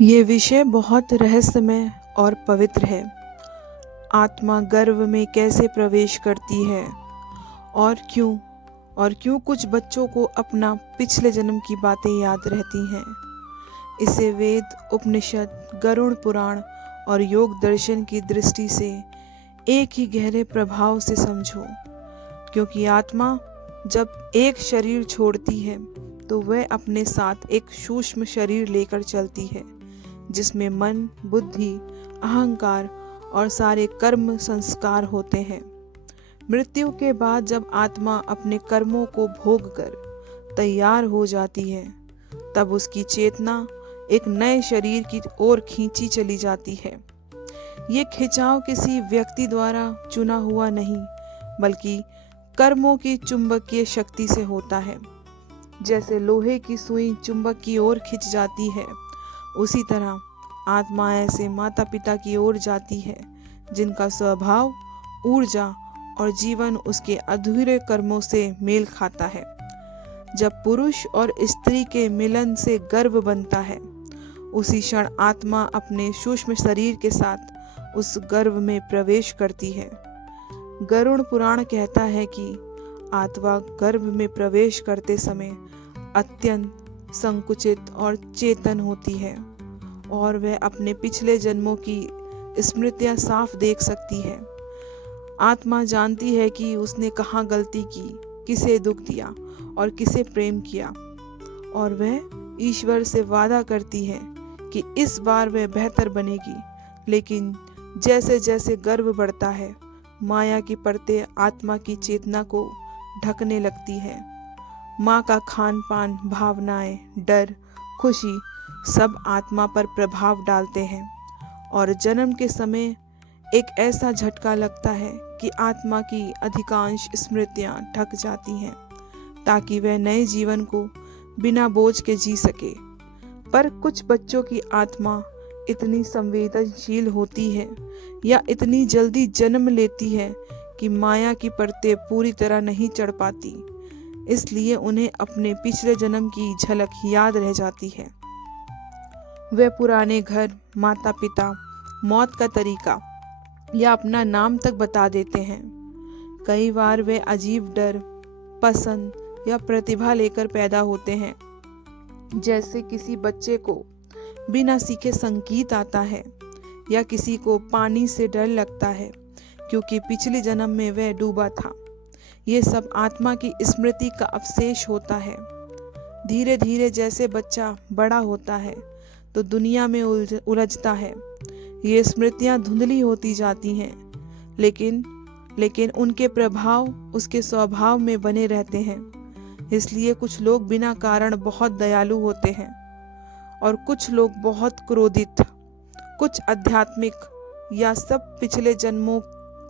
ये विषय बहुत रहस्यमय और पवित्र है। आत्मा गर्भ में कैसे प्रवेश करती है और क्यों कुछ बच्चों को अपना पिछले जन्म की बातें याद रहती हैं। इसे वेद, उपनिषद, गरुड़ पुराण और योग दर्शन की दृष्टि से एक ही गहरे प्रभाव से समझो। क्योंकि आत्मा जब एक शरीर छोड़ती है तो वह अपने साथ एक सूक्ष्म शरीर लेकर चलती है, जिसमें मन, बुद्धि, अहंकार और सारे कर्म संस्कार होते हैं। मृत्यु के बाद जब आत्मा अपने कर्मों को भोग कर तैयार हो जाती है, तब उसकी चेतना एक नए शरीर की ओर खींची चली जाती है। ये खिंचाव किसी व्यक्ति द्वारा चुना हुआ नहीं, बल्कि कर्मों की चुंबकीय शक्ति से होता है। जैसे लोहे की सुई चुंबक की ओर खिंच जाती है, उसी तरह आत्मा ऐसे माता पिता की ओर जाती है जिनका स्वभाव, ऊर्जा और जीवन उसके अधूरे कर्मों से मेल खाता है। जब पुरुष और स्त्री के मिलन से गर्भ बनता है, उसी क्षण आत्मा अपने सूक्ष्म शरीर के साथ उस गर्भ में प्रवेश करती है। गरुड़ पुराण कहता है कि आत्मा गर्भ में प्रवेश करते समय अत्यंत संकुचित और चेतन होती है और वह अपने पिछले जन्मों की स्मृतियां साफ देख सकती है। आत्मा जानती है कि उसने कहाँ गलती की, किसे दुख दिया और किसे प्रेम किया, और वह ईश्वर से वादा करती है कि इस बार वह बेहतर बनेगी। लेकिन जैसे जैसे गर्भ बढ़ता है, माया की परतें आत्मा की चेतना को ढकने लगती है। माँ का खान पान, भावनाएं, डर, खुशी सब आत्मा पर प्रभाव डालते हैं और जन्म के समय एक ऐसा झटका लगता है कि आत्मा की अधिकांश स्मृतियां ढक जाती हैं, ताकि वह नए जीवन को बिना बोझ के जी सके। पर कुछ बच्चों की आत्मा इतनी संवेदनशील होती है या इतनी जल्दी जन्म लेती है कि माया की परतें पूरी तरह नहीं चढ़ पाती, इसलिए उन्हें अपने पिछले जन्म की झलक याद रह जाती है। वे पुराने घर, माता पिता, मौत का तरीका या अपना नाम तक बता देते हैं। कई बार वे अजीब डर, पसंद या प्रतिभा लेकर पैदा होते हैं। जैसे किसी बच्चे को बिना सीखे संगीत आता है या किसी को पानी से डर लगता है क्योंकि पिछले जन्म में वह डूबा था। ये सब आत्मा की स्मृति का अवशेष होता है। धीरे धीरे जैसे बच्चा बड़ा होता है तो दुनिया में उलझता है। ये स्मृतियां धुंधली होती जाती हैं, लेकिन उनके प्रभाव उसके स्वभाव में बने रहते हैं। इसलिए कुछ लोग बिना कारण बहुत दयालु होते हैं और कुछ लोग बहुत क्रोधित, कुछ आध्यात्मिक, या सब पिछले जन्मों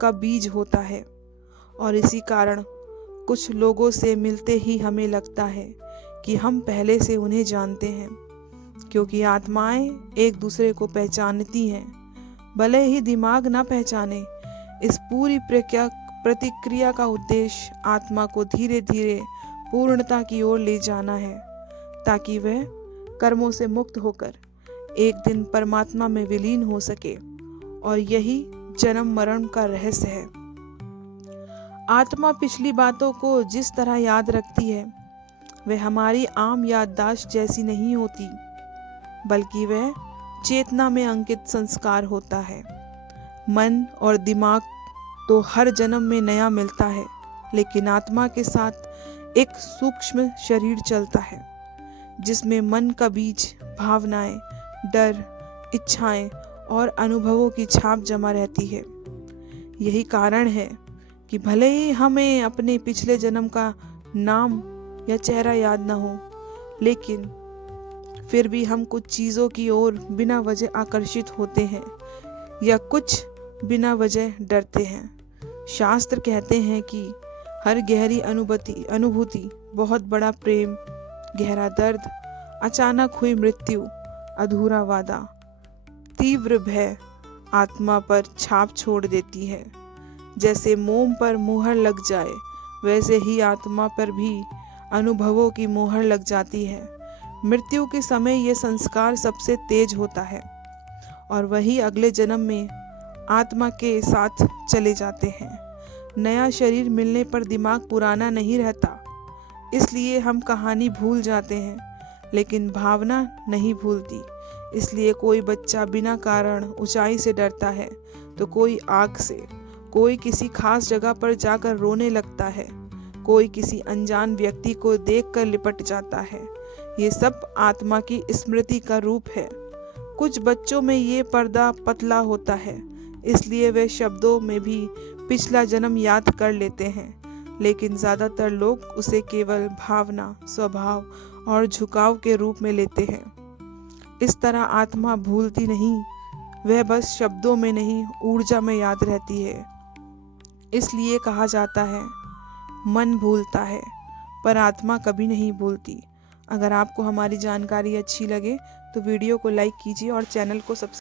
का बीज होता है। और इसी कारण कुछ लोगों से मिलते ही हमें लगता है कि हम पहले से उन्हें जानते हैं, क्योंकि आत्माएं एक दूसरे को पहचानती हैं, भले ही दिमाग ना पहचाने। इस पूरी प्रतिक्रिया का उद्देश्य आत्मा को धीरे धीरे पूर्णता की ओर ले जाना है, ताकि वह कर्मों से मुक्त होकर एक दिन परमात्मा में विलीन हो सके। और यही जन्म मरण का रहस्य है। आत्मा पिछली बातों को जिस तरह याद रखती है, वह हमारी आम याददाश्त जैसी नहीं होती, बल्कि वह चेतना में अंकित संस्कार होता है। मन और दिमाग तो हर जन्म में नया मिलता है, लेकिन आत्मा के साथ एक सूक्ष्म शरीर चलता है, जिसमें मन का बीज, भावनाएं, डर, इच्छाएं और अनुभवों की छाप जमा रहती है। यही कारण है कि भले ही हमें अपने पिछले जन्म का नाम या चेहरा याद न हो, लेकिन फिर भी हम कुछ चीज़ों की ओर बिना वजह आकर्षित होते हैं या कुछ बिना वजह डरते हैं। शास्त्र कहते हैं कि हर गहरी अनुभूति, बहुत बड़ा प्रेम, गहरा दर्द, अचानक हुई मृत्यु, अधूरा वादा, तीव्र भय आत्मा पर छाप छोड़ देती है। जैसे मोम पर मुहर लग जाए, वैसे ही आत्मा पर भी अनुभवों की मुहर लग जाती है। मृत्यु के समय ये संस्कार सबसे तेज होता है और वही अगले जन्म में आत्मा के साथ चले जाते हैं। नया शरीर मिलने पर दिमाग पुराना नहीं रहता, इसलिए हम कहानी भूल जाते हैं, लेकिन भावना नहीं भूलती। इसलिए कोई बच्चा बिना कारण ऊंचाई से डरता है, तो कोई आग से, कोई किसी खास जगह पर जाकर रोने लगता है, कोई किसी अनजान व्यक्ति को देखकर लिपट जाता है। ये सब आत्मा की स्मृति का रूप है। कुछ बच्चों में ये पर्दा पतला होता है, इसलिए वे शब्दों में भी पिछला जन्म याद कर लेते हैं, लेकिन ज़्यादातर लोग उसे केवल भावना, स्वभाव और झुकाव के रूप में लेते हैं। इस तरह आत्मा भूलती नहीं, वह बस शब्दों में नहीं, ऊर्जा में याद रहती है। इसलिए कहा जाता है, मन भूलता है पर आत्मा कभी नहीं भूलती। अगर आपको हमारी जानकारी अच्छी लगे तो वीडियो को लाइक कीजिए और चैनल को सब्सक्राइब